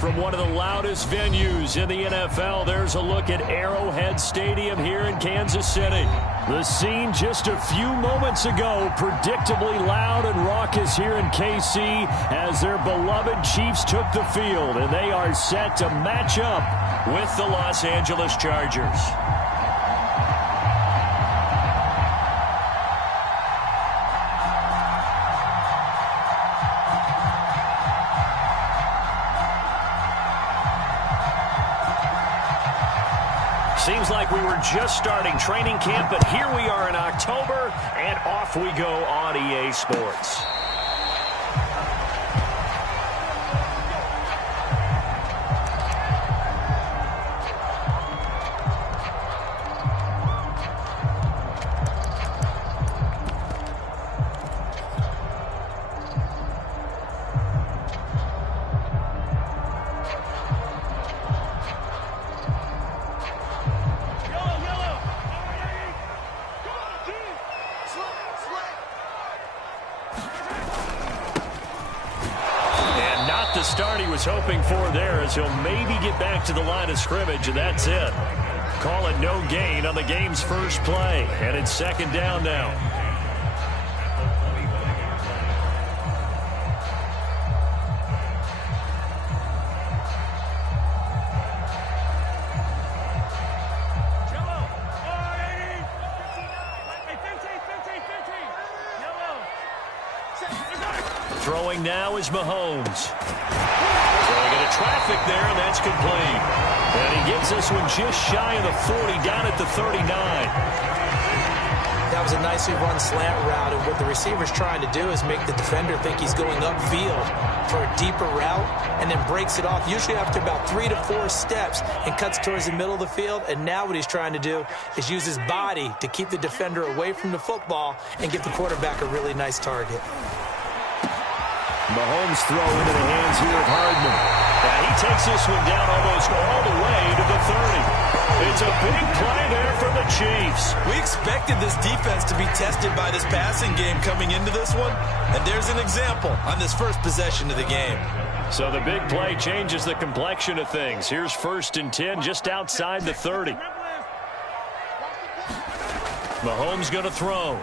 From one of the loudest venues in the NFL, there's a look at Arrowhead Stadium here in Kansas City. The scene just a few moments ago, predictably loud and raucous here in KC as their beloved Chiefs took the field, and they are set to match up with the Los Angeles Chargers. Seems like we were just starting training camp, but here we are in October, and off we go on EA Sports. The start he was hoping for there, as he'll maybe get back to the line of scrimmage, and that's it. Call it no gain on the game's first play, and it's second down now. Throwing now is Mahomes. Throwing into traffic there, and that's complete. And he gets this one just shy of the 40, down at the 39. That was a nicely run slant route, and what the receiver's trying to do is make the defender think he's going upfield for a deeper route, and then breaks it off, usually after about 3 to 4 steps, and cuts towards the middle of the field. And now what he's trying to do is use his body to keep the defender away from the football and give the quarterback a really nice target. Mahomes throw into the hands here of Hardman. He takes this one down almost all the way to the 30. It's a big play there for the Chiefs. We expected this defense to be tested by this passing game coming into this one, and there's an example on this first possession of the game. So the big play changes the complexion of things. Here's 1st and 10 just outside the 30. Mahomes going to throw.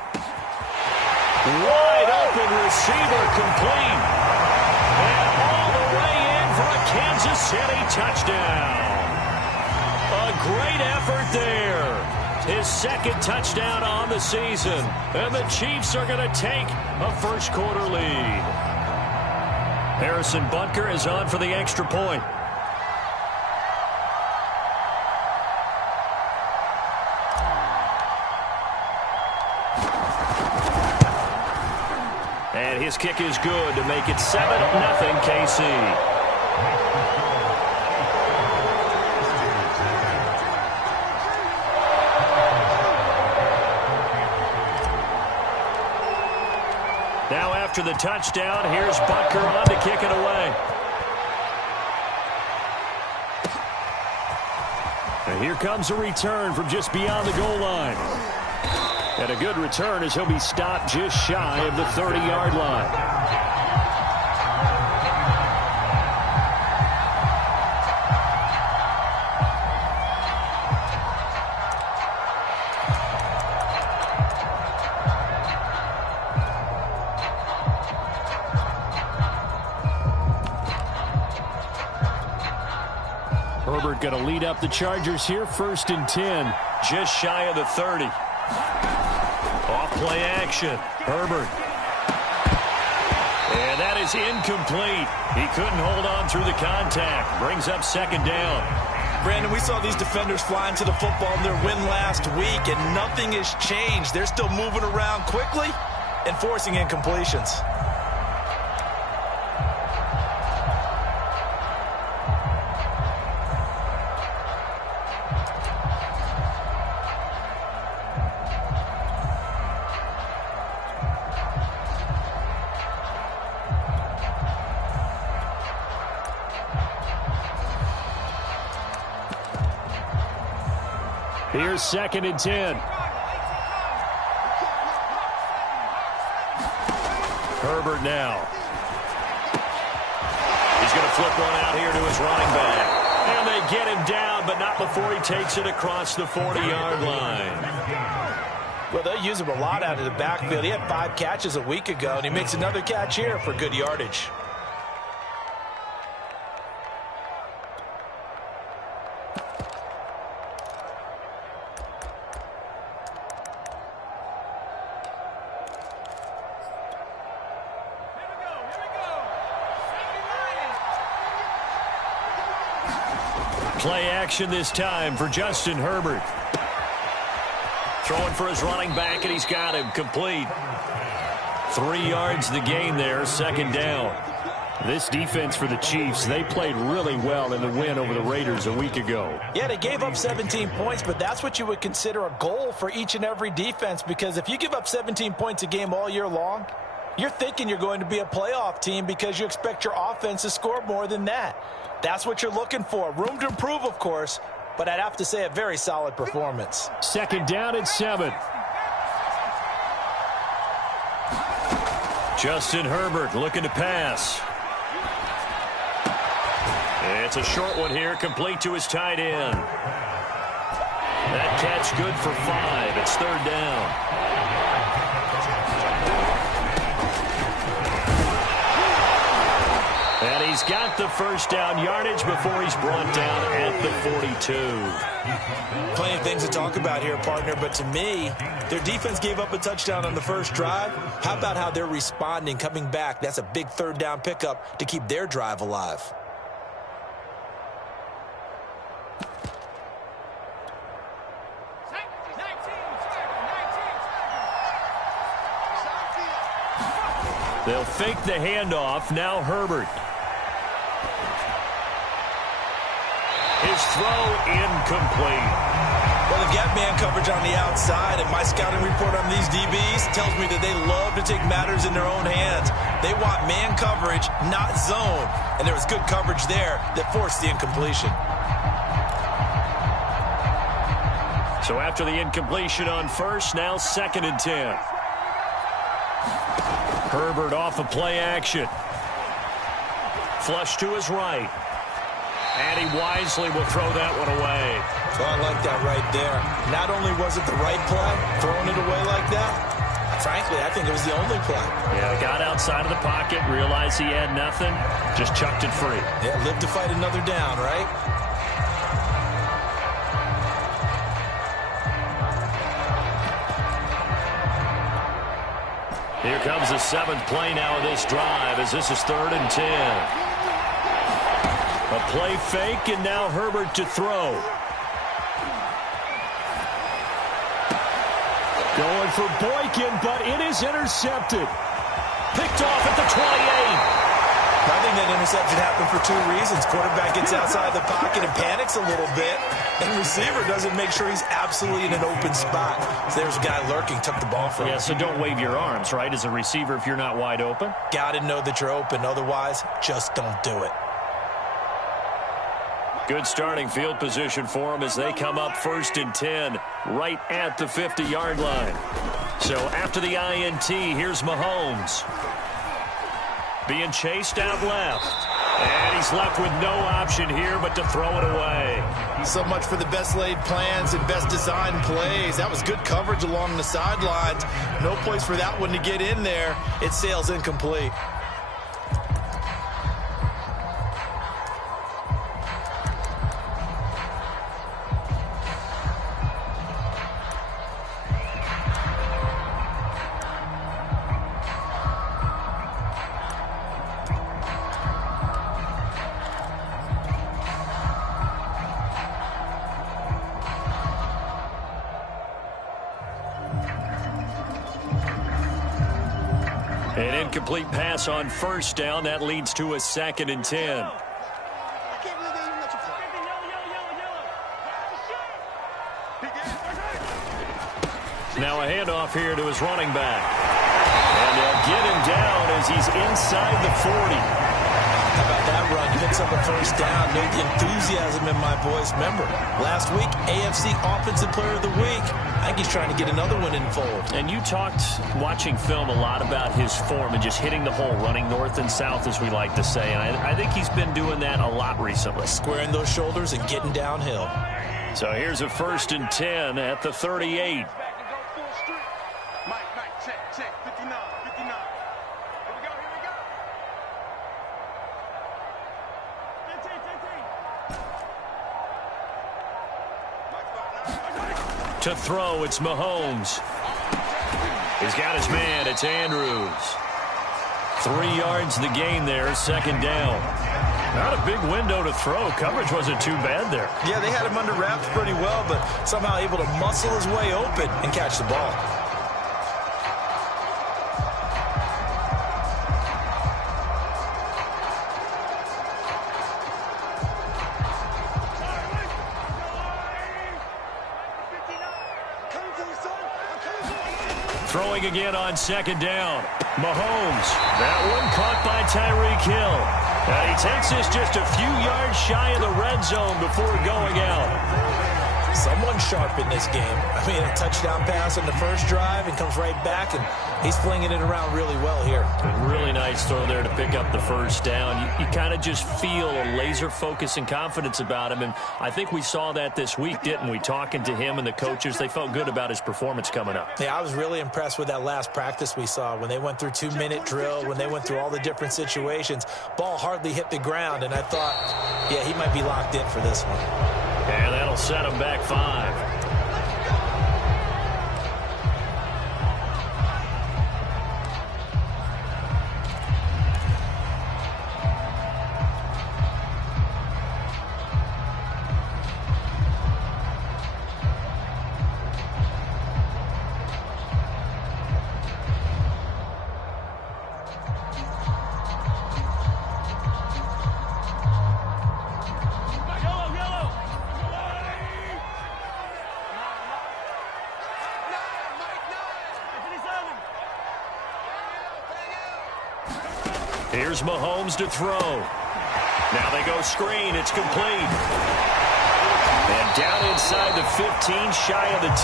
Wide open receiver, complete. And all the way in for a Kansas City touchdown. A great effort there. His second touchdown on the season. And the Chiefs are going to take a first quarter lead. Harrison Butker is on for the extra point. And his kick is good to make it 7-0 KC. Now after the touchdown, here's Butker on to kick it away. And here comes a return from just beyond the goal line. And a good return as he'll be stopped just shy of the 30-yard line. Herbert going to lead up the Chargers here, 1st and 10, just shy of the 30. Off play action. Herbert. And that is incomplete. He couldn't hold on through the contact. Brings up second down. Brandon, we saw these defenders flying to the football in their win last week, and nothing has changed. They're still moving around quickly and forcing incompletions. Here's 2nd and 10. Herbert now. He's going to flip one out here to his running back. And they get him down, but not before he takes it across the 40-yard line. Well, they use him a lot out of the backfield. He had 5 catches a week ago, and he makes another catch here for good yardage. Play action this time for Justin Herbert. Throwing for his running back, and he's got him complete. 3 yards the gain there, second down. This defense for the Chiefs, they played really well in the win over the Raiders a week ago. Yeah, they gave up 17 points, but that's what you would consider a goal for each and every defense, because if you give up 17 points a game all year long, you're thinking you're going to be a playoff team because you expect your offense to score more than that. That's what you're looking for. Room to improve, of course, but I'd have to say a very solid performance. Second down and 7. Justin Herbert looking to pass. It's a short one here, complete to his tight end. That catch good for 5. It's third down. And he's got the first down yardage before he's brought down at the 42. Plenty of things to talk about here, partner, but to me, their defense gave up a touchdown on the first drive. How about how they're responding, coming back? That's a big third down pickup to keep their drive alive. They'll fake the handoff. Now Herbert. His throw incomplete. Well, they've got man coverage on the outside, and my scouting report on these DBs tells me that they love to take matters in their own hands. They want man coverage, not zone. And there was good coverage there that forced the incompletion. So after the incompletion on first, now second and 10. Herbert off of play action. Flush to his right. And he wisely will throw that one away. So I like that right there. Not only was it the right play, throwing it away like that, frankly, I think it was the only play. Yeah, got outside of the pocket, realized he had nothing, just chucked it free. Yeah, live to fight another down, right? Here comes the 7th play now of this drive as this is third and 10. A play fake, and now Herbert to throw. Going for Boykin, but it is intercepted. Picked off at the 28. I think that interception happened for 2 reasons. Quarterback gets outside the pocket and panics a little bit, and receiver doesn't make sure he's absolutely in an open spot. So there's a guy lurking, took the ball from him. Yeah, so don't wave your arms, right, as a receiver if you're not wide open. Got to know that you're open. Otherwise, just don't do it. Good starting field position for them as they come up first and 10 right at the 50-yard line. So after the INT, here's Mahomes. Being chased out left. And he's left with no option here but to throw it away. So much for the best laid plans and best designed plays. That was good coverage along the sidelines. No place for that one to get in there. It sails incomplete. An incomplete pass on first down. That leads to a second and 10. Now a handoff here to his running back. And they'll get him down as he's inside the 40. How about that run? You think picks up a first down. Note the enthusiasm in my voice. Remember, last week, AFC Offensive Player of the Week. I think he's trying to get another one in the fold. And you talked, watching film, a lot about his form and just hitting the hole, running north and south, as we like to say. And I think he's been doing that a lot recently. Squaring those shoulders and getting downhill. So here's a 1st and 10 at the 38. Check, 59. Here we go. 15. To throw, it's Mahomes. He's got his man, it's Andrews. 3 yards the gain there, 2nd down. Not a big window to throw. Coverage wasn't too bad there. Yeah, they had him under wraps pretty well, but somehow able to muscle his way open and catch the ball. Throwing again on 2nd down. Mahomes. That one caught by Tyreek Hill. And he takes this just a few yards shy of the red zone before going out. Someone sharp in this game. I mean, a touchdown pass on the first drive and comes right back, and he's flinging it around really well here. Really nice throw there to pick up the first down. You kind of just feel a laser focus and confidence about him, and I think we saw that this week, didn't we? Talking to him and the coaches, they felt good about his performance coming up. Yeah, I was really impressed with that last practice we saw when they went through 2-minute drill, when they went through all the different situations. Ball hardly hit the ground, and I thought, yeah, he might be locked in for this one. And that'll set him back 5. Here's Mahomes to throw. Now they go screen. It's complete. And down inside the 15, shy of the 10.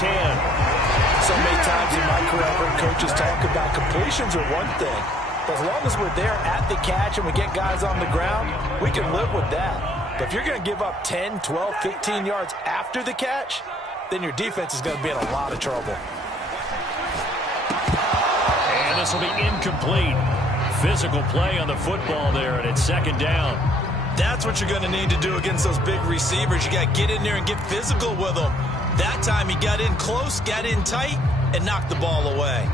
So many times in my career, I've heard coaches talk about completions are one thing. But as long as we're there at the catch and we get guys on the ground, we can live with that. But if you're going to give up 10, 12, 15 yards after the catch, then your defense is going to be in a lot of trouble. And this will be incomplete. Physical play on the football there, and it's 2nd down. That's what you're going to need to do against those big receivers. You got to get in there and get physical with them. That time he got in close, got in tight, and knocked the ball away.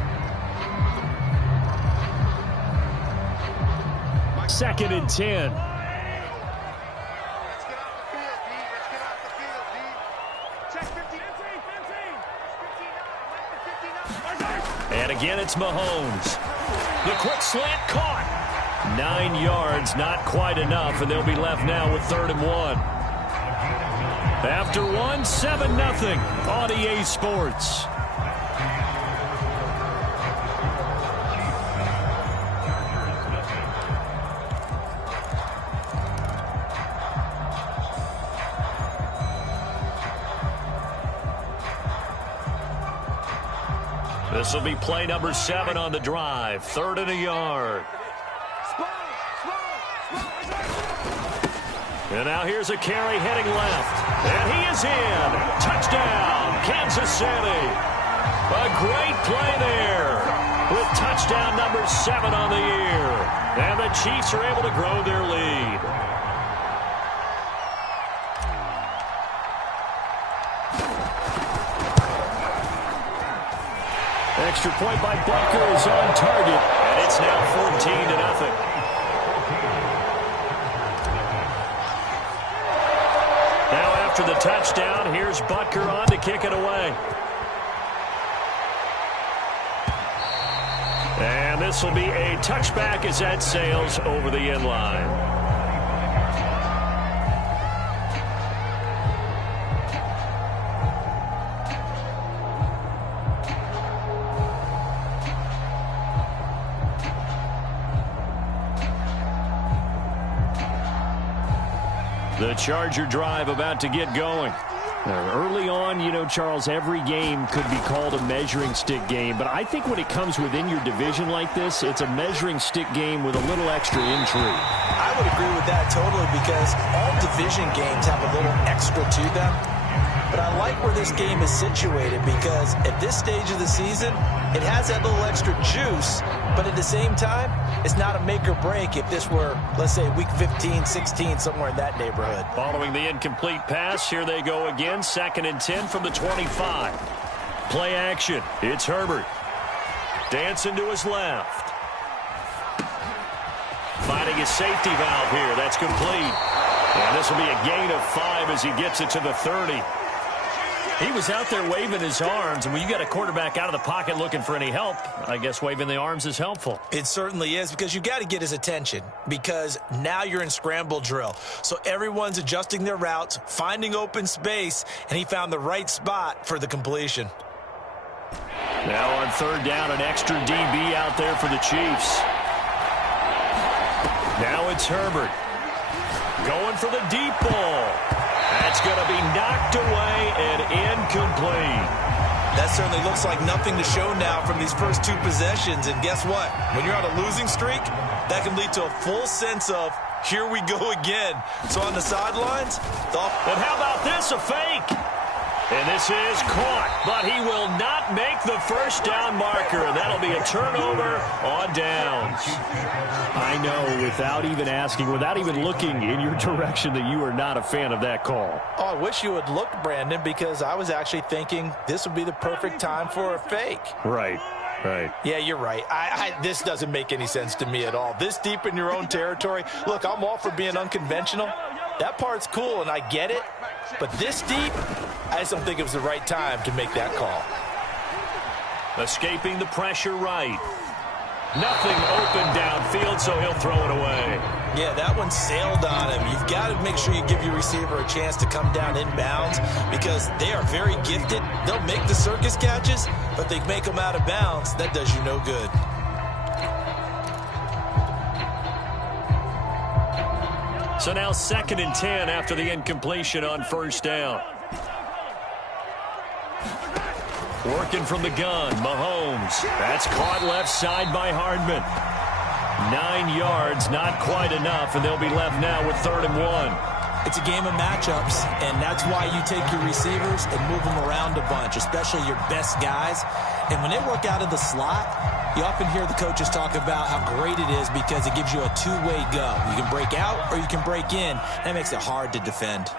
2nd and 10. And again, it's Mahomes. The quick slant caught. 9 yards, not quite enough, and they'll be left now with 3rd and 1. After 1, 7-0 on EA Sports. This will be play number 7 on the drive. 3rd and a yard. And now here's a carry heading left. And he is in. Touchdown, Kansas City. A great play there with touchdown number 7 on the year. And the Chiefs are able to grow their lead. Extra point by Butker is on target, and it's now 14-0. Now after the touchdown, here's Butker on to kick it away. And this will be a touchback as that sails over the end line. The Charger drive about to get going. Early on, you know, Charles, every game could be called a measuring stick game. But I think when it comes within your division like this, it's a measuring stick game with a little extra intrigue. I would agree with that totally because all division games have a little extra to them. But I like where this game is situated because at this stage of the season, it has that little extra juice, but at the same time, it's not a make or break if this were, let's say, week 15, 16, somewhere in that neighborhood. Following the incomplete pass, here they go again, 2nd and 10 from the 25. Play action. It's Herbert. Dancing to his left. Finding his safety valve here. That's complete. And this will be a gain of 5 as he gets it to the 30. He was out there waving his arms, and when you got a quarterback out of the pocket looking for any help, I guess waving the arms is helpful. It certainly is because you got to get his attention because now you're in scramble drill. So everyone's adjusting their routes, finding open space, and he found the right spot for the completion. Now on 3rd down, an extra DB out there for the Chiefs. Now it's Herbert. Going for the deep ball. That's going to be knocked away and incomplete. That certainly looks like nothing to show now from these first 2 possessions. And guess what? When you're on a losing streak, that can lead to a full sense of, here we go again. So on the sidelines, but how about this, a fake? And this is caught, but he will not make the first down marker, and that'll be a turnover on downs. I know, without even asking, without even looking in your direction, that you are not a fan of that call. Oh, I wish you had looked, Brandon, because I was actually thinking this would be the perfect time for a fake. Right. Right. Yeah, you're right. This doesn't make any sense to me at all. This deep in your own territory. Look, I'm all for being unconventional. That part's cool, and I get it. But this deep, I just don't think it was the right time to make that call. Escaping the pressure right. Nothing open downfield, so he'll throw it away. Yeah, that one sailed on him. You've got to make sure you give your receiver a chance to come down inbounds because they are very gifted. They'll make the circus catches, but they make them out of bounds. That does you no good. So now 2nd and 10 after the incompletion on 1st down. Working from the gun, Mahomes. That's caught left side by Hardman. 9 yards, not quite enough, and they'll be left now with 3rd and 1. It's a game of matchups, and that's why you take your receivers and move them around a bunch, especially your best guys. And when they work out of the slot, you often hear the coaches talk about how great it is because it gives you a two-way go. You can break out or you can break in. That makes it hard to defend.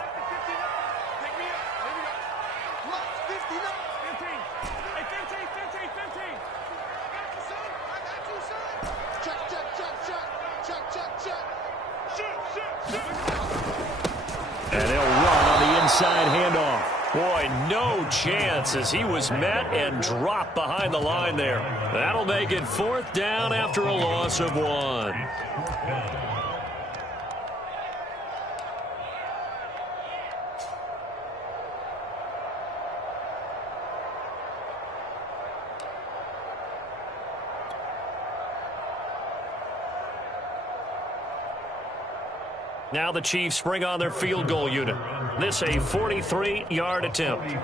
And they'll run on the inside handoff. Boy, no chance as he was met and dropped behind the line there. That'll make it 4th down after a loss of 1. Now the Chiefs bring on their field goal unit. This a 43-yard attempt.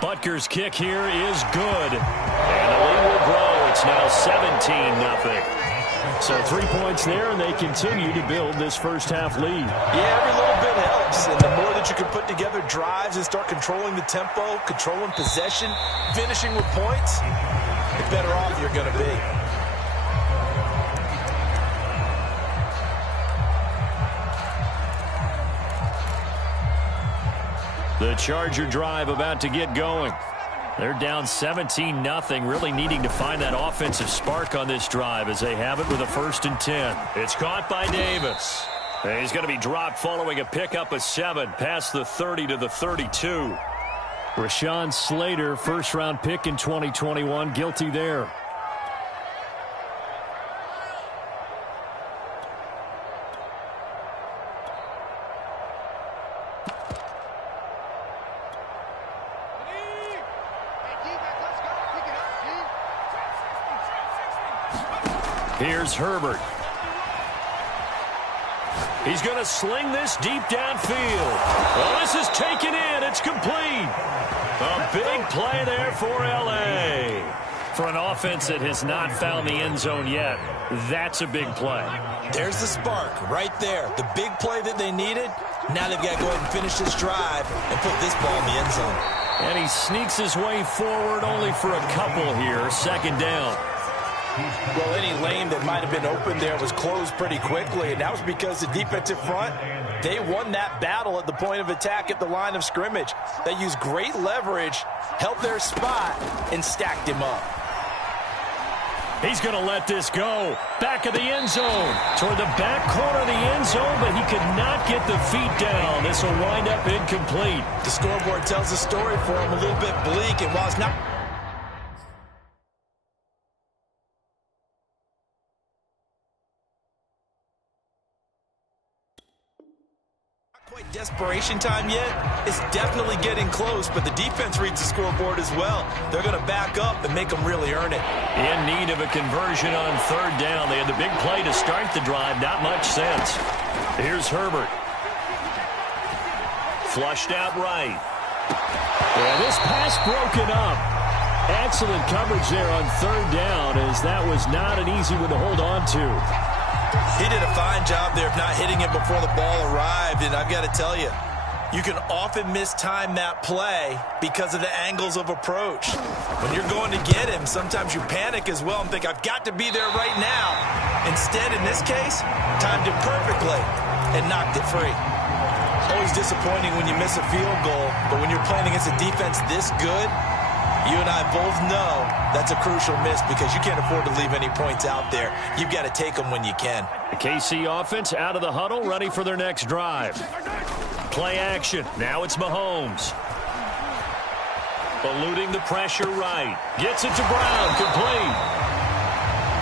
Butker's kick here is good. And the lead will grow. It's now 17-0. So 3 points there, and they continue to build this first half lead. Yeah, every little bit helps. And the more that you can put together drives and start controlling the tempo, controlling possession, finishing with points, the better off you're going to be. The Charger drive about to get going. They're down 17-0, really needing to find that offensive spark on this drive as they have it with a 1st and 10. It's caught by Davis. And he's going to be dropped following a pickup of 7 past the 30 to the 32. Rashawn Slater, first-round pick in 2021, guilty there. Here's Herbert. He's going to sling this deep downfield. Well, this is taken in. It's complete. A big play there for L.A. For an offense that has not found the end zone yet, that's a big play. There's the spark right there. The big play that they needed. Now they've got to go ahead and finish this drive and put this ball in the end zone. And he sneaks his way forward only for a couple here. Second down. Well, any lane that might have been open there was closed pretty quickly, and that was because the defensive front, they won that battle at the point of attack at the line of scrimmage. They used great leverage, held their spot, and stacked him up. He's going to let this go. Back of the end zone. Toward the back corner of the end zone, but he could not get the feet down. This will wind up incomplete. The scoreboard tells the story for him a little bit bleak, and while it's not quite desperation time yet, it's definitely getting close, but the defense reads the scoreboard as well. They're going to back up and make them really earn it. In need of a conversion on third down. They had the big play to start the drive. Not much sense. Here's Herbert. Flushed out right. And this pass broken up. Excellent coverage there on third down, as that was not an easy one to hold on to. He did a fine job there of not hitting it before the ball arrived, and I've got to tell you, you can often mistime that play because of the angles of approach. When you're going to get him, sometimes you panic as well and think, I've got to be there right now. Instead, in this case, timed it perfectly and knocked it free. Always disappointing when you miss a field goal, but when you're playing against a defense this good, you and I both know that's a crucial miss because you can't afford to leave any points out there. You've got to take them when you can. The KC offense out of the huddle, ready for their next drive. Play action. Now it's Mahomes. Eluding the pressure right. Gets it to Brown. Complete.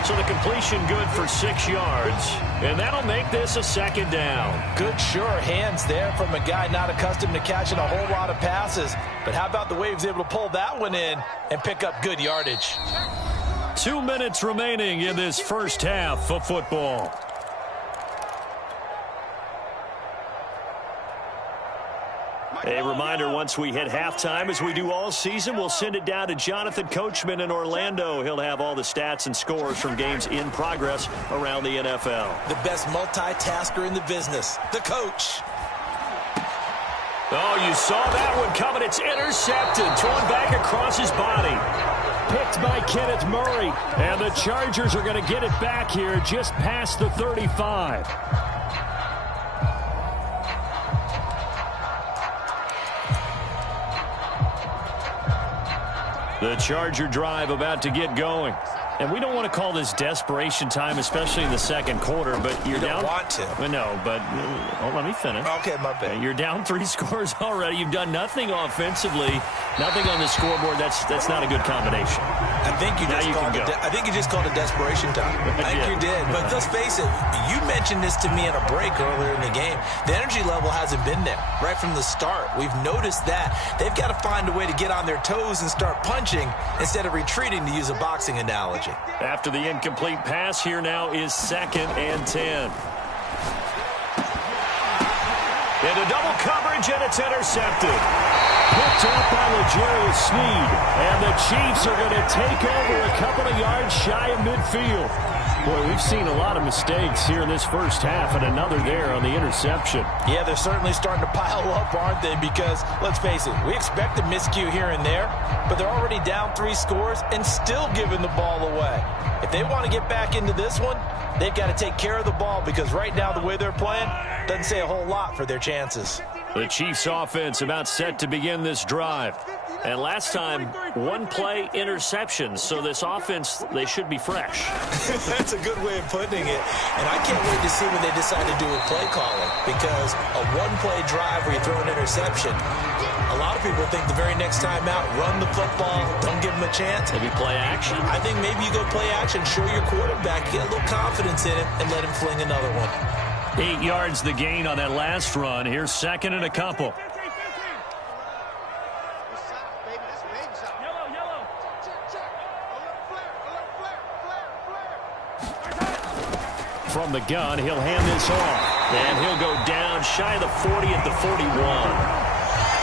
So the completion good for 6 yards. And that'll make this a second down. Good, sure hands there from a guy not accustomed to catching a whole lot of passes. But how about the way he was able to pull that one in and pick up good yardage? 2 minutes remaining in this first half of football. A reminder, once we hit halftime, as we do all season, we'll send it down to Jonathan Coachman in Orlando. He'll have all the stats and scores from games in progress around the NFL. The best multitasker in the business, the coach. Oh, you saw that one coming. It's intercepted, thrown back across his body. Picked by Kenneth Murray. And the Chargers are going to get it back here just past the 35. The Charger drive about to get going. And we don't want to call this desperation time, especially in the second quarter, but you're down. You don't want to. Well, no, but let me finish. Okay, my bad. You're down 3 scores already. You've done nothing offensively, nothing on the scoreboard. That's not a good combination. I think you just called it desperation time. I think you did. But let's face it, you mentioned this to me in a break earlier in the game. The energy level hasn't been there right from the start. We've noticed that. They've got to find a way to get on their toes and start punching instead of retreating, to use a boxing analogy. After the incomplete pass, here now is 2nd and 10. Into double coverage, and it's intercepted. Picked up by L'Jarius Sneed. And the Chiefs are going to take over a couple of yards shy of midfield. Boy, we've seen a lot of mistakes here in this first half, and another there on the interception. Yeah, they're certainly starting to pile up, aren't they? Because, let's face it, we expect a miscue here and there, but they're already down 3 scores and still giving the ball away. If they want to get back into this one, they've got to take care of the ball, because right now the way they're playing doesn't say a whole lot for their chances. The Chiefs offense about set to begin this drive. And last time, 1-play interceptions. So this offense, they should be fresh. That's a good way of putting it. And I can't wait to see what they decide to do with play calling. Because a 1-play drive where you throw an interception, a lot of people think the very next time out, run the football, don't give them a chance. Maybe play action. I think maybe you go play action, show your quarterback, get a little confidence in him, and let him fling another one. 8 yards the gain on that last run. Here's 2nd and a couple. From from the gun. He'll hand this off. And he'll go down shy of the 40 at the 41.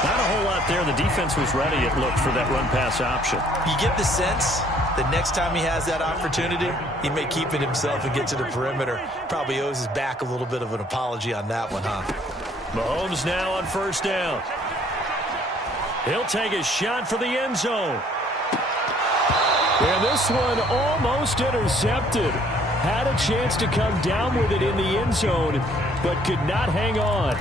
Not a whole lot there. The defense was ready, it looked, for that run-pass option. You get the sense that next time he has that opportunity, he may keep it himself and get to the perimeter. Probably owes his back a little bit of an apology on that one, huh? Mahomes now on first down. He'll take a shot for the end zone. And this one almost intercepted. Had a chance to come down with it in the end zone, but could not hang on.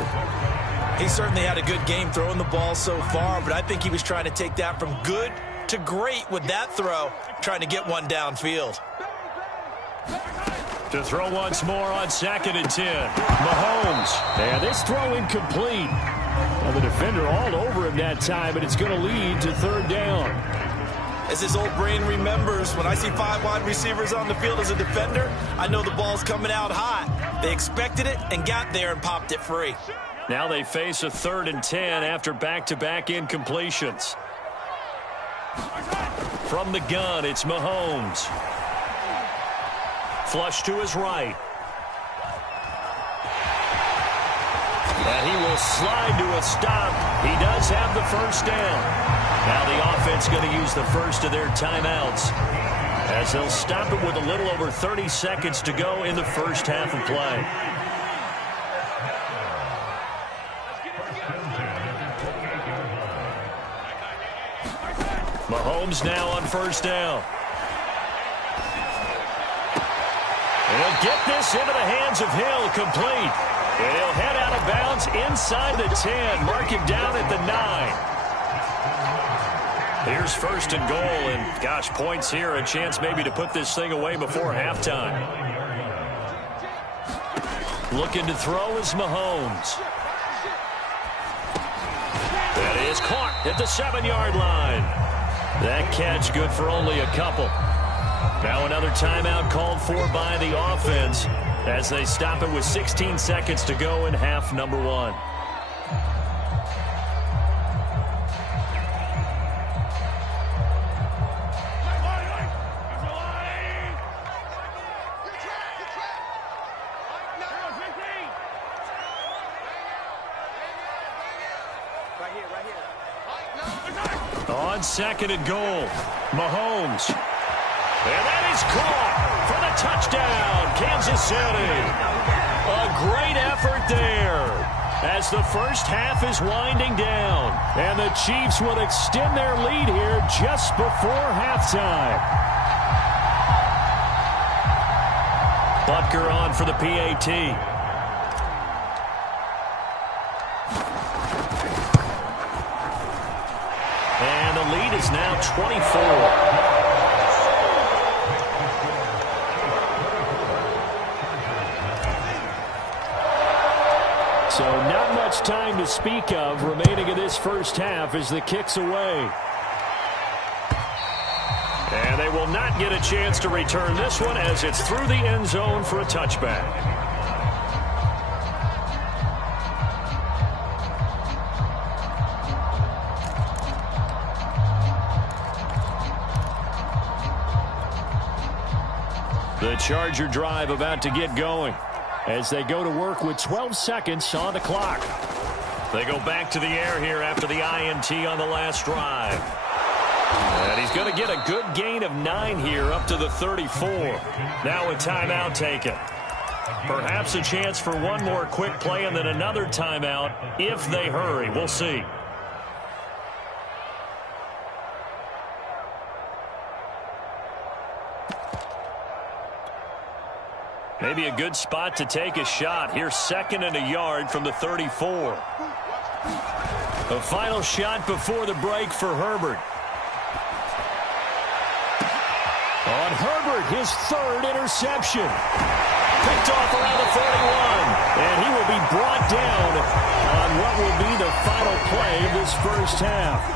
He certainly had a good game throwing the ball so far, but I think he was trying to take that from good to great with that throw, trying to get one downfield. To throw once more on 2nd and 10. Mahomes. And this throw incomplete. And the defender all over him that time, and it's going to lead to 3rd down. As his old brain remembers, when I see 5 wide receivers on the field as a defender, I know the ball's coming out hot. They expected it and got there and popped it free. Now they face a 3rd and 10 after back-to-back incompletions. From the gun, it's Mahomes. Flush to his right. And he will slide to a stop. He does have the first down. Now the offense going to use the first of their timeouts, as they'll stop it with a little over 30 seconds to go in the first half of play. Mahomes now on first down. And he'll get this into the hands of Hill, complete. And he'll head out of bounds inside the 10, mark him down at the 9. Here's 1st and goal, and gosh, points here, a chance maybe to put this thing away before halftime. Looking to throw is Mahomes. That is caught at the 7-yard line. That catch good for only a couple. Now another timeout called for by the offense as they stop it with 16 seconds to go in half number 1. On 2nd and goal, Mahomes. And that is caught for the touchdown, Kansas City. A great effort there as the first half is winding down. And the Chiefs will extend their lead here just before halftime. Butker on for the PAT. And the lead is now 24. So not much time to speak of remaining in this first half as the kick's away. And they will not get a chance to return this one as it's through the end zone for a touchback. The Charger drive about to get going as they go to work with 12 seconds on the clock. They go back to the air here after the INT on the last drive. And he's going to get a good gain of 9 here up to the 34. Now a timeout taken. Perhaps a chance for one more quick play and then another timeout if they hurry. We'll see. Maybe a good spot to take a shot. Here's 2nd and a yard from the 34. A final shot before the break for Herbert. On Herbert, his 3rd interception. Picked off around the 41. And he will be brought down on what will be the final play of this first half.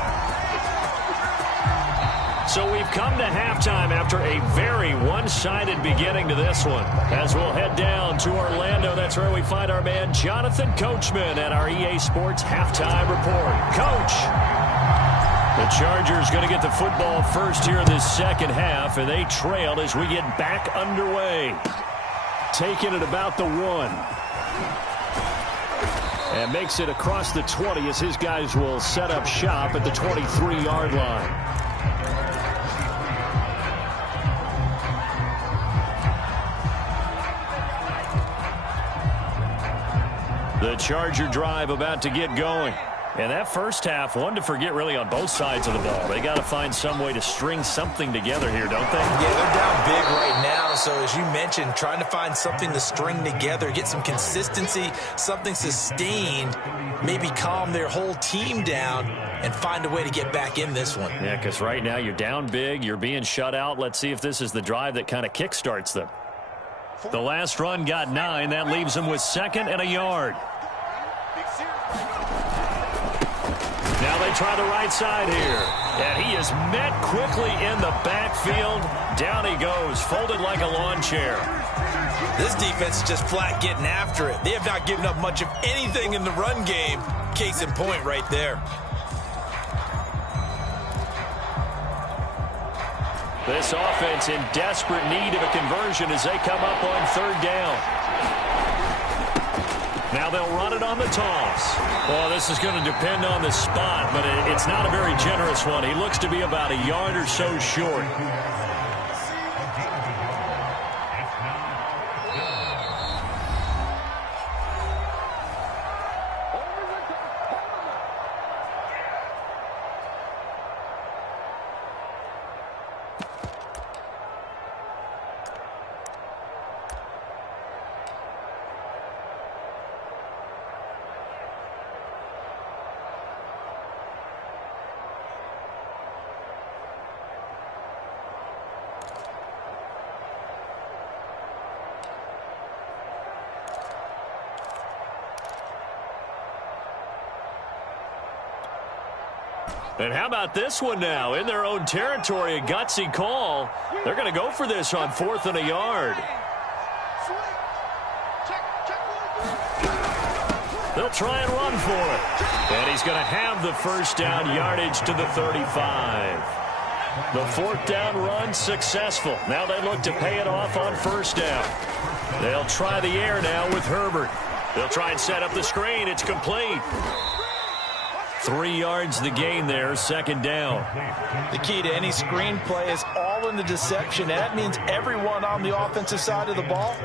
So we've come to halftime after a very one-sided beginning to this one. As we'll head down to Orlando, that's where we find our man Jonathan Coachman at our EA Sports Halftime Report. Coach, the Chargers going to get the football first here in this second half, and they trail as we get back underway. taken at about the 1. And makes it across the 20 as his guys will set up shop at the 23-yard line. The Charger drive about to get going. And that first half, one to forget really on both sides of the ball. They got to find some way to string something together here, don't they? Yeah, they're down big right now. So as you mentioned, trying to find something to string together, get some consistency, something sustained, maybe calm their whole team down and find a way to get back in this one. Yeah, because right now you're down big, you're being shut out. Let's see if this is the drive that kind of kickstarts them. The last run got 9. That leaves them with 2nd and a yard. Now they try the right side here. And he is met quickly in the backfield. Down he goes, folded like a lawn chair. This defense is just flat getting after it. They have not given up much of anything in the run game. Case in point right there. This offense in desperate need of a conversion as they come up on 3rd down. Now they'll run it on the toss. Well, this is going to depend on the spot, but it's not a very generous one. He looks to be about a yard or so short. And how about this one now? In their own territory, a gutsy call. They're going to go for this on 4th and a yard. They'll try and run for it. And he's going to have the first down yardage to the 35. The 4th down run successful. Now they look to pay it off on 1st down. They'll try the air now with Herbert. They'll try and set up the screen. It's complete. 3 yards the gain there, 2nd down. The key to any screen play is all in the deception. And that means everyone on the offensive side of the ball.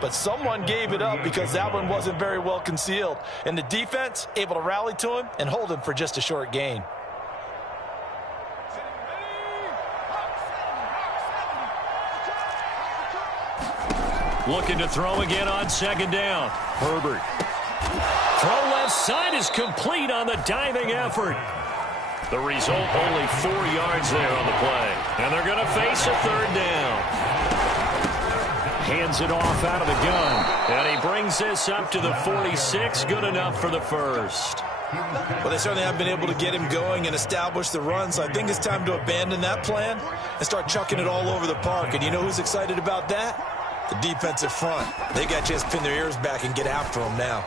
But someone gave it up because that one wasn't very well concealed. And the defense able to rally to him and hold him for just a short gain. Looking to throw again on 2nd down. Herbert. Throw left side is complete on the diving effort. The result, only 4 yards there on the play. And they're going to face a 3rd down. Hands it off out of the gun. And he brings this up to the 46. Good enough for the first. Well, they certainly have been able to get him going and establish the run, so I think it's time to abandon that plan and start chucking it all over the park. And you know who's excited about that? The defensive front. They got a chance to pin their ears back and get after him now.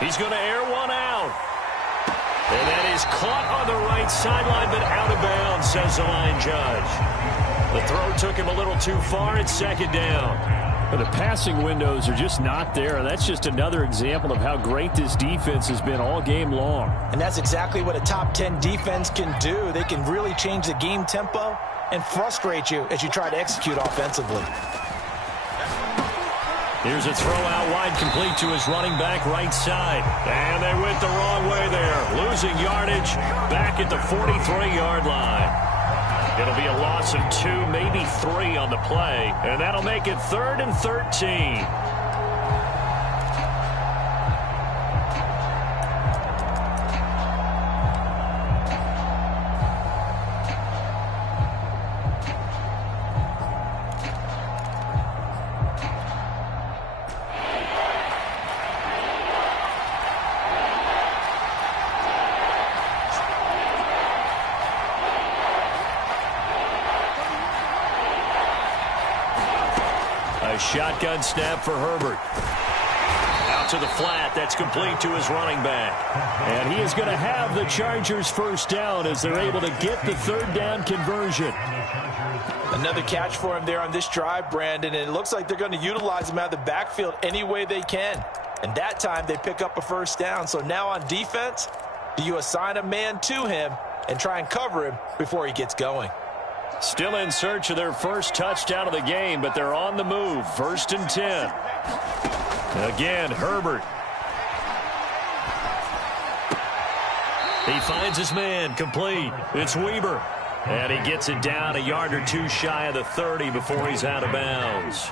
He's going to air one out. And that is caught on the right sideline, but out of bounds, says the line judge. The throw took him a little too far. It's 2nd down. But the passing windows are just not there, and that's just another example of how great this defense has been all game long. And that's exactly what a top 10 defense can do. They can really change the game tempo and frustrate you as you try to execute offensively. Here's a throw out wide, complete to his running back right side. And they went the wrong way there. Losing yardage back at the 43-yard line. It'll be a loss of 2, maybe 3 on the play. And that'll make it 3rd and 13. Shotgun snap for Herbert. Out to the flat. That's complete to his running back. And he is going to have the Chargers first down as they're able to get the third down conversion. Another catch for him there on this drive, Brandon, and it looks like they're going to utilize him out of the backfield any way they can. And that time they pick up a first down. So now on defense, do you assign a man to him and try and cover him before he gets going? Still in search of their first touchdown of the game, but they're on the move. 1st and 10. Again, Herbert. He finds his man, complete. It's Weber. And he gets it down a yard or two shy of the 30 before he's out of bounds.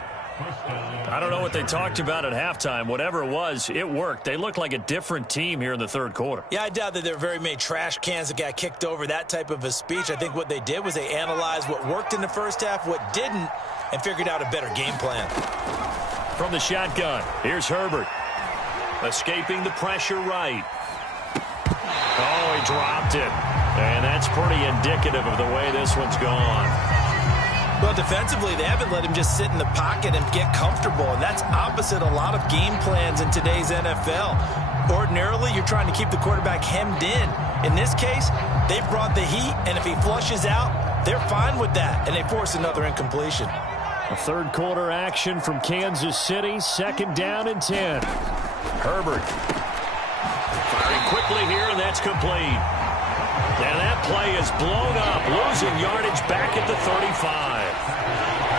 I don't know what they talked about at halftime. Whatever it was, it worked. They looked like a different team here in the third quarter. Yeah, I doubt that there were very many trash cans that got kicked over, that type of a speech. I think what they did was they analyzed what worked in the first half, what didn't, and figured out a better game plan. From the shotgun, here's Herbert. Escaping the pressure right. Oh, he dropped it. And that's pretty indicative of the way this one's gone. Well, defensively, they haven't let him just sit in the pocket and get comfortable, and that's opposite a lot of game plans in today's NFL. Ordinarily, you're trying to keep the quarterback hemmed in. In this case, they brought the heat, and if he flushes out, they're fine with that, and they force another incompletion. A third quarter action from Kansas City, 2nd down and 10. Herbert. Firing quickly here, and that's complete. And that play is blown up, losing yardage back at the 35.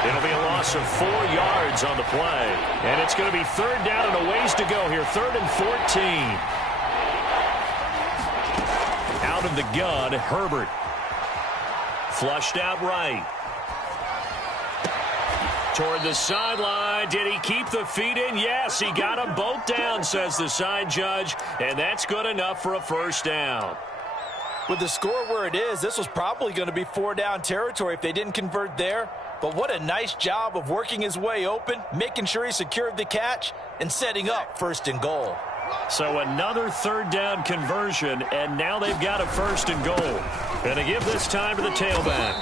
It'll be a loss of 4 yards on the play. And it's going to be 3rd down and a ways to go here, 3rd and 14. Out of the gun, Herbert. Flushed out right. Toward the sideline. Did he keep the feet in? Yes, he got them both down, says the side judge. And that's good enough for a first down. With the score where it is, this was probably going to be 4-down territory if they didn't convert there. But what a nice job of working his way open, making sure he secured the catch, and setting up 1st and goal. So another 3rd down conversion, and now they've got a 1st and goal. Going to give this time to the tailback.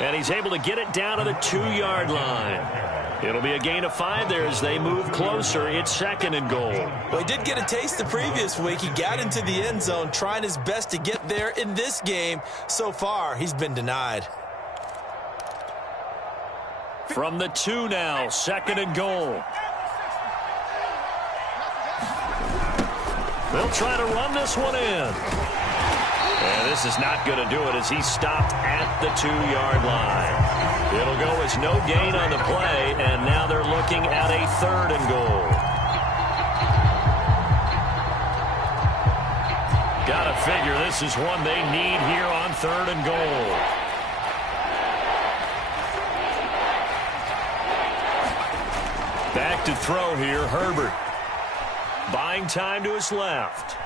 And he's able to get it down to the 2-yard line. It'll be a gain of 5 there as they move closer. It's 2nd and goal. Well, he did get a taste the previous week. He got into the end zone, trying his best to get there in this game. So far, he's been denied. From the 2 now, 2nd and goal. They'll try to run this one in. And this is not going to do it as he stopped at the 2-yard line. It'll go as no gain on the play, and now they're looking at a 3rd and goal. Gotta figure this is one they need here on 3rd and goal. Back to throw here, Herbert. Buying time to his left.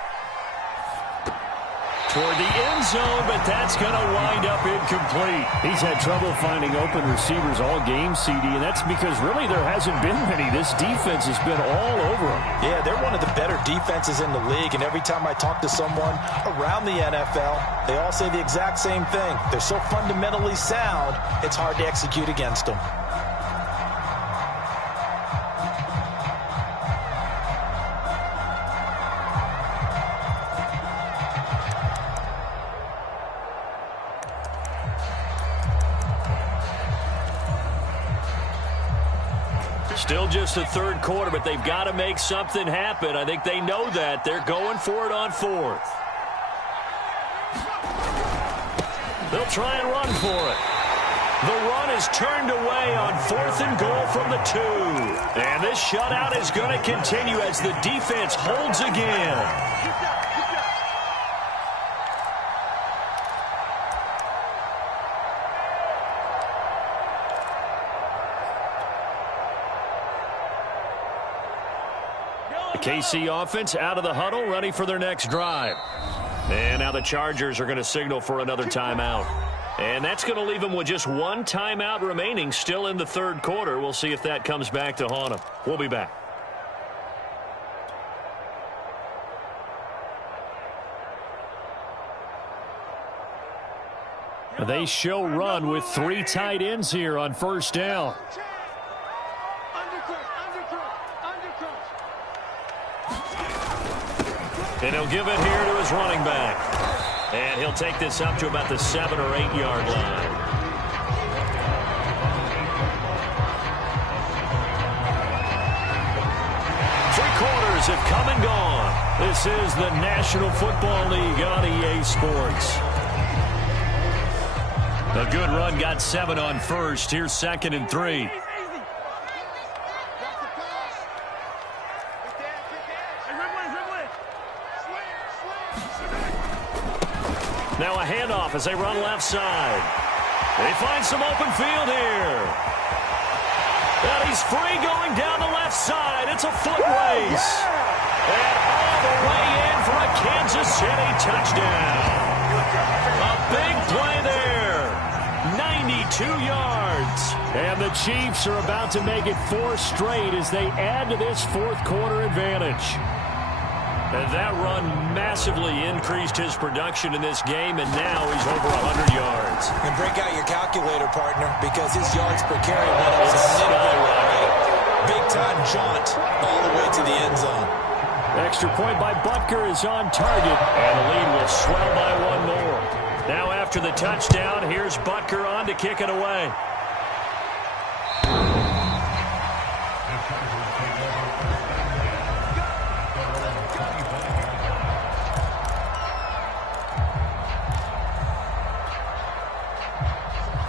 Toward the end zone, but that's going to wind up incomplete. He's had trouble finding open receivers all game, CD, and that's because really there hasn't been many. This defense has been all over him. Yeah, they're one of the better defenses in the league, and every time I talk to someone around the NFL, they all say the exact same thing. They're so fundamentally sound, it's hard to execute against them. Still just the 3rd quarter, but they've got to make something happen. I think they know that. They're going for it on 4th. They'll try and run for it. The run is turned away on 4th and goal from the 2. And this shutout is going to continue as the defense holds again. KC offense out of the huddle, ready for their next drive. And now the Chargers are going to signal for another timeout. And that's going to leave them with just 1 timeout remaining still in the 3rd quarter. We'll see if that comes back to haunt them. We'll be back. They show run with 3 tight ends here on 1st down. And he'll give it here to his running back. And he'll take this up to about the 7 or 8 yard line. Three quarters have come and gone. This is the National Football League on EA Sports. A good run got 7 on first. Here's 2nd and 3. Now a handoff as they run left side. They find some open field here. And he's free going down the left side. It's a foot race. And all the way in for a Kansas City touchdown. A big play there. 92 yards. And the Chiefs are about to make it 4 straight as they add to this fourth quarter advantage. And that run massively increased his production in this game, and now he's over 100 yards. And break out your calculator, partner, because his yards per carry went up significantly. Big-time jaunt all the way to the end zone. Extra point by Butker is on target, and the lead will swell by 1 more. Now after the touchdown, here's Butker on to kick it away.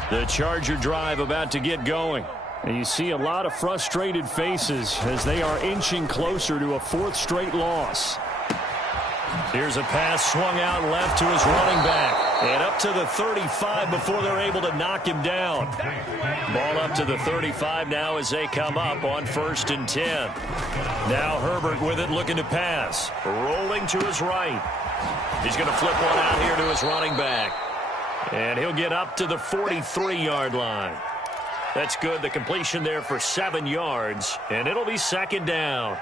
The Charger drive about to get going. And you see a lot of frustrated faces as they are inching closer to a 4th straight loss. Here's a pass swung out left to his running back. And up to the 35 before they're able to knock him down. Ball up to the 35 now as they come up on 1st and 10. Now Herbert with it looking to pass. Rolling to his right. He's going to flip one out here to his running back. And he'll get up to the 43-yard line. That's good. The completion there for 7 yards. And it'll be 2nd down.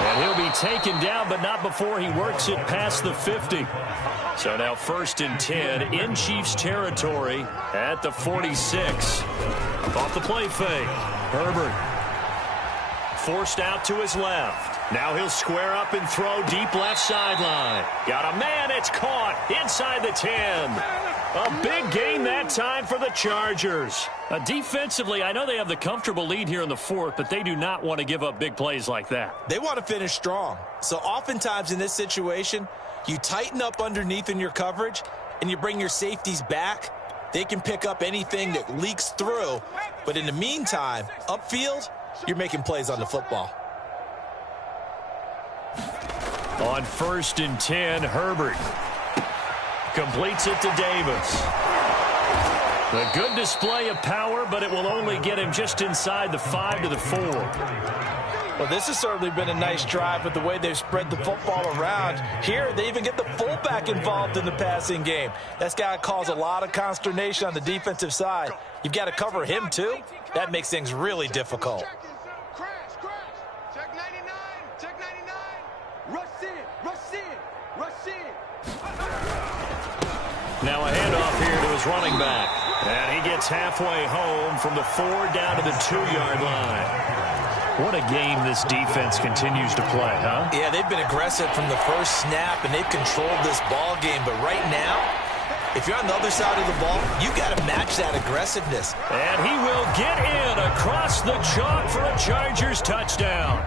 And he'll be taken down, but not before he works it past the 50. So now 1st and 10 in Chiefs territory at the 46. Off the play fake. Herbert forced out to his left. Now he'll square up and throw deep left sideline. Got a man. It's caught inside the 10. A big gain that time for the Chargers. Defensively, I know they have the comfortable lead here in the 4th, but they do not want to give up big plays like that. They want to finish strong. So oftentimes in this situation, you tighten up underneath in your coverage, and you bring your safeties back. They can pick up anything that leaks through. But in the meantime, upfield, you're making plays on the football. On 1st and 10, Herbert completes it to Davis. A good display of power, but it will only get him just inside the 5 to the 4. Well, this has certainly been a nice drive with the way they've spread the football around. Here, they even get the fullback involved in the passing game. That's got to cause a lot of consternation on the defensive side. You've got to cover him, too. That makes things really difficult. Check 99. Check 99. Rush in. Rush in. Rush in. Now a handoff here to his running back. And he gets halfway home from the 4 down to the 2-yard line. What a game this defense continues to play, huh? Yeah, they've been aggressive from the first snap, and they've controlled this ball game. But right now, if you're on the other side of the ball, you got to match that aggressiveness. And he will get in across the chalk for a Chargers touchdown.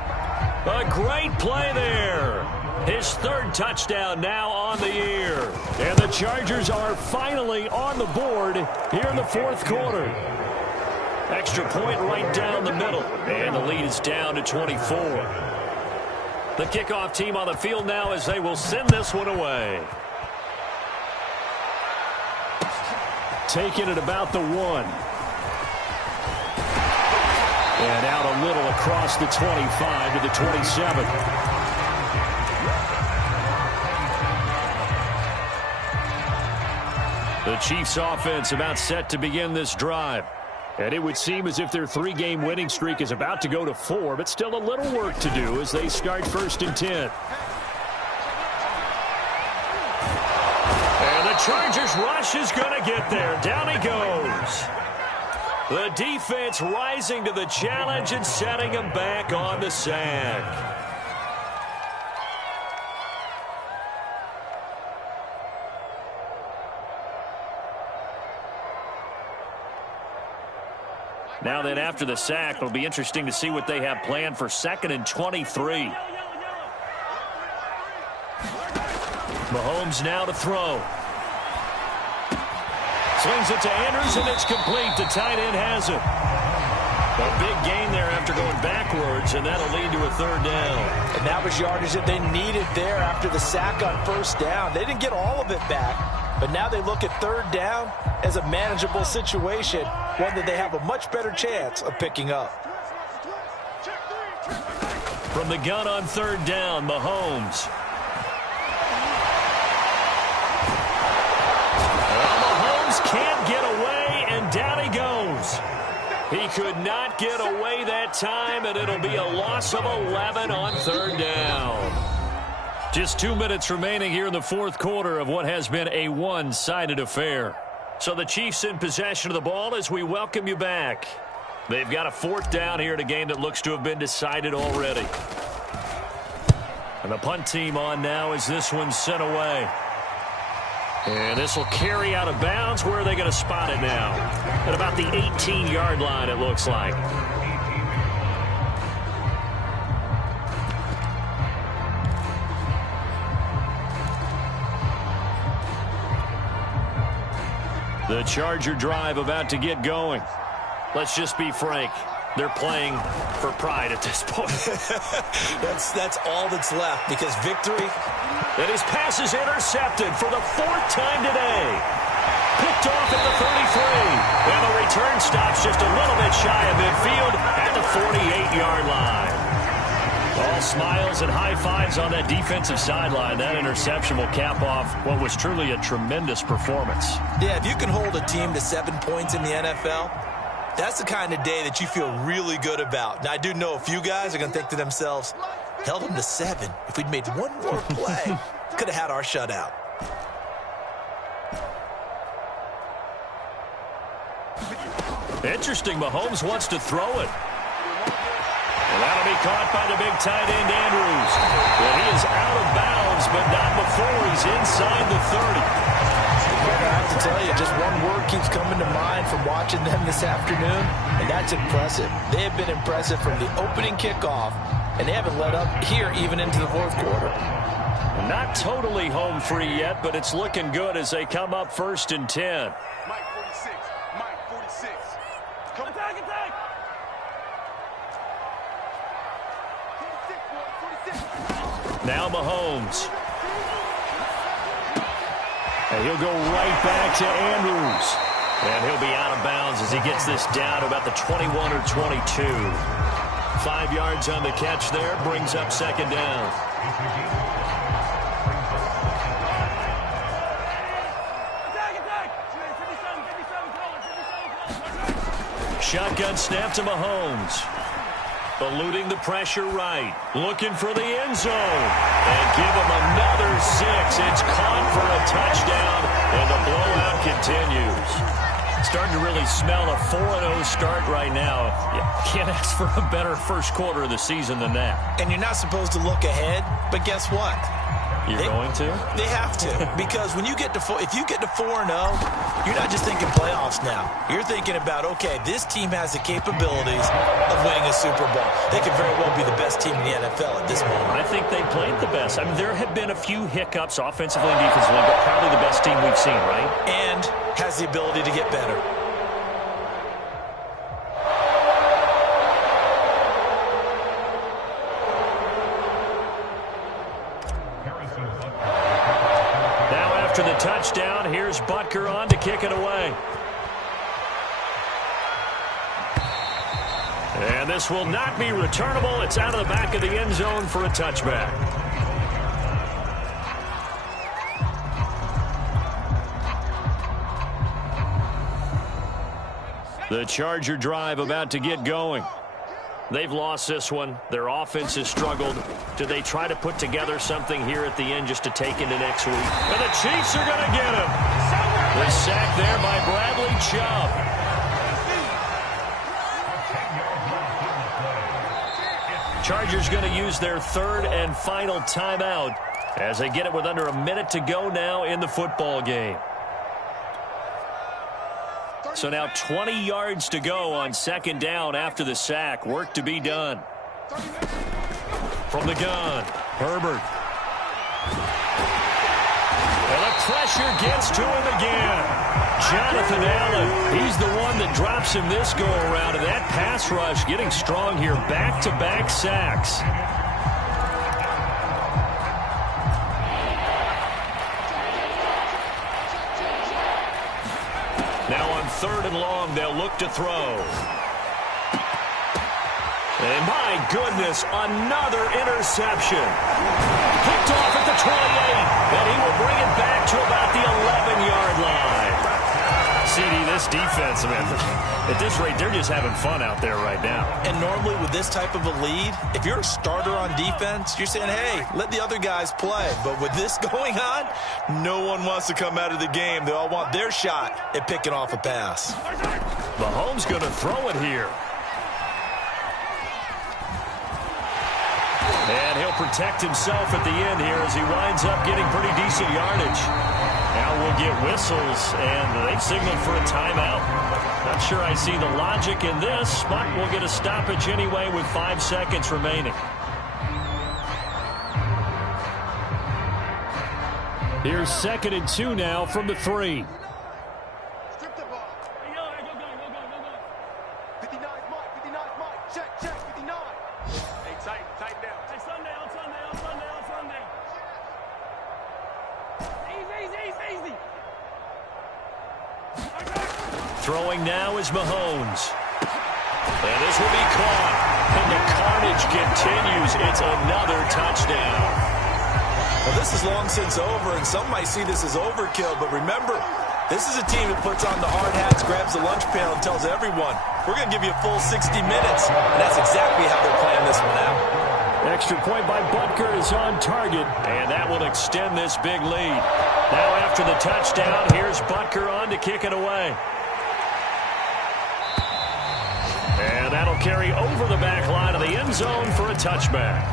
A great play there. His 3rd touchdown now on the year. And the Chargers are finally on the board here in the 4th quarter. Extra point right down the middle. And the lead is down to 24. The kickoff team on the field now as they will send this one away. Taking it about the 1. And out a little across the 25 to the 27. The Chiefs offense about set to begin this drive. And it would seem as if their 3-game winning streak is about to go to 4, but still a little work to do as they start 1st and 10. Chargers rush is going to get there. Down he goes. The defense rising to the challenge and setting him back on the sack. Now then, after the sack, it'll be interesting to see what they have planned for 2nd and 23. Mahomes now to throw. Swings it to Andrews, and it's complete. The tight end has it. A big gain there after going backwards, and that'll lead to a 3rd down. And that was yardage that they needed there after the sack on 1st down. They didn't get all of it back, but now they look at 3rd down as a manageable situation, one that they have a much better chance of picking up. From the gun on 3rd down, Mahomes. Can't get away, and down he goes. He could not get away that time, and it'll be a loss of 11 on 3rd down. Just 2 minutes remaining here in the 4th quarter of what has been a one-sided affair. So the Chiefs in possession of the ball as we welcome you back. They've got a 4th down here in a game that looks to have been decided already. And the punt team on now as this one's sent away. And this will carry out of bounds. Where are they going to spot it now? At about the 18-yard line, it looks like. The Charger drive about to get going. Let's just be frank. They're playing for pride at this point. That's all that's left, because victory. And his pass is intercepted for the 4th time today. Picked off at the 33. And the return stops just a little bit shy of midfield at the 48-yard line. All smiles and high fives on that defensive sideline. That interception will cap off what was truly a tremendous performance. Yeah, if you can hold a team to 7 points in the NFL, that's the kind of day that you feel really good about. Now, I do know a few guys are going to think to themselves, held them to 7. If we'd made one more play, could have had our shutout. Interesting. Mahomes wants to throw it. And that'll be caught by the big tight end, Andrews. Well, he is out of bounds, but not before he's inside the 30. I have to tell you, just one word keeps coming to mind from watching them this afternoon, and that's impressive. They have been impressive from the opening kickoff, and they haven't let up here even into the 4th quarter. Not totally home free yet, but it's looking good as they come up 1st and 10. Mike 46. Mike 46. Come attack, attack. 46. Now Mahomes. And he'll go right back to Andrews. And he'll be out of bounds as he gets this down to about the 21 or 22. 5 yards on the catch there, brings up 2nd down. Shotgun snap to Mahomes. Eluding the pressure right. Looking for the end zone. And give him another 6. It's caught for a touchdown. And the blowout continues. Starting to really smell a 4-0 start right now. You can't ask for a better first quarter of the season than that. And you're not supposed to look ahead, but guess what? You're going to? They have to. Because when you get to if you get to 4-0, you're not just thinking playoffs now. You're thinking about, okay, this team has the capabilities of winning a Super Bowl. They could very well be the best team in the NFL at this moment. I think they played the best. I mean, there have been a few hiccups offensively and defensively, but probably the best team we've seen, right? And has the ability to get better. After the touchdown, here's Butker on to kick it away. And this will not be returnable. It's out of the back of the end zone for a touchback. The Charger drive about to get going. They've lost this one. Their offense has struggled. Do they try to put together something here at the end just to take into next week? And the Chiefs are going to get him. The sack there by Bradley Chubb. Chargers going to use their third and final timeout as they get it with under a minute to go now in the football game. So now 20 yards to go on second down after the sack. Work to be done. From the gun, Herbert. And the pressure gets to him again. Jonathan Allen, he's the one that drops him this go-around. And that pass rush getting strong here. Back-to-back sacks. Now on third and long, they'll look to throw. And my goodness, another interception. Picked off at the 28, and he will bring it back to about the 11-yard line. CD, this defense, man, at this rate, they're just having fun out there right now. And normally with this type of a lead, if you're a starter on defense, you're saying, hey, let the other guys play. But with this going on, no one wants to come out of the game. They all want their shot at picking off a pass. Mahomes going to throw it here. And he'll protect himself at the end here as he winds up getting pretty decent yardage. Now we'll get whistles, and they signaled for a timeout. Not sure I see the logic in this, but we'll get a stoppage anyway with 5 seconds remaining. Here's 2nd and 2 now from the 3. Strip the ball. Go. 59 Mike. 59 Mike. Check. 59. Hey, tighten down. Hey, Sunday. Easy. Throwing now is Mahomes. And this will be caught. And the carnage continues. It's another touchdown. Well, this is long since over, and some might see this as overkill. But remember, this is a team that puts on the hard hats, grabs the lunch pail, and tells everyone, we're going to give you a full 60 minutes. And that's exactly how they're playing this one out. Extra point by Butker is on target, and that will extend this big lead. Now after the touchdown, here's Butker on to kick it away. And that'll carry over the back line of the end zone for a touchback.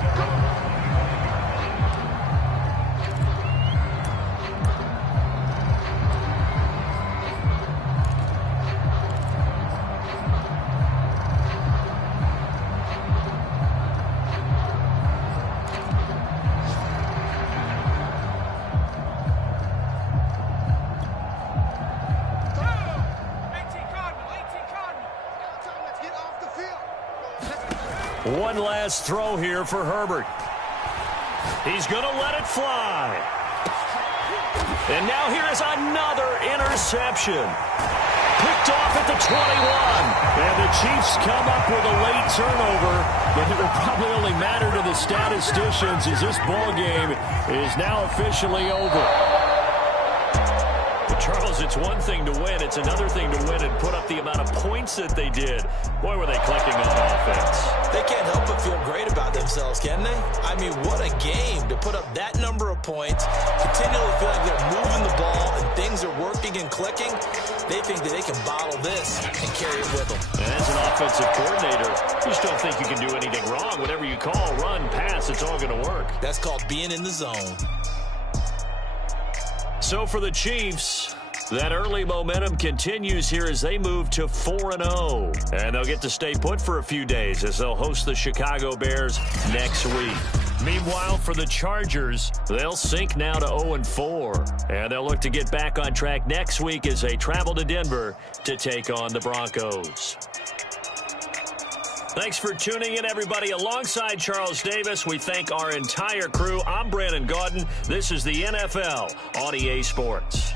One last throw here for Herbert. He's going to let it fly. And now here is another interception. Picked off at the 21. And the Chiefs come up with a late turnover, but it will probably only matter to the statisticians as this ball game is now officially over. Charles, it's one thing to win. It's another thing to win and put up the amount of points that they did. Boy, were they clicking on offense. They can't help but feel great about themselves, can they? I mean, what a game to put up that number of points, continually feel like they're moving the ball and things are working and clicking. They think that they can bottle this and carry it with them. And as an offensive coordinator, you just don't think you can do anything wrong. Whatever you call, run, pass, it's all going to work. That's called being in the zone. So for the Chiefs, that early momentum continues here as they move to 4-0. And they'll get to stay put for a few days as they'll host the Chicago Bears next week. Meanwhile, for the Chargers, they'll sink now to 0-4. And they'll look to get back on track next week as they travel to Denver to take on the Broncos. Thanks for tuning in, everybody. Alongside Charles Davis, we thank our entire crew. I'm Brandon Gaudin. This is the NFL on EA Sports.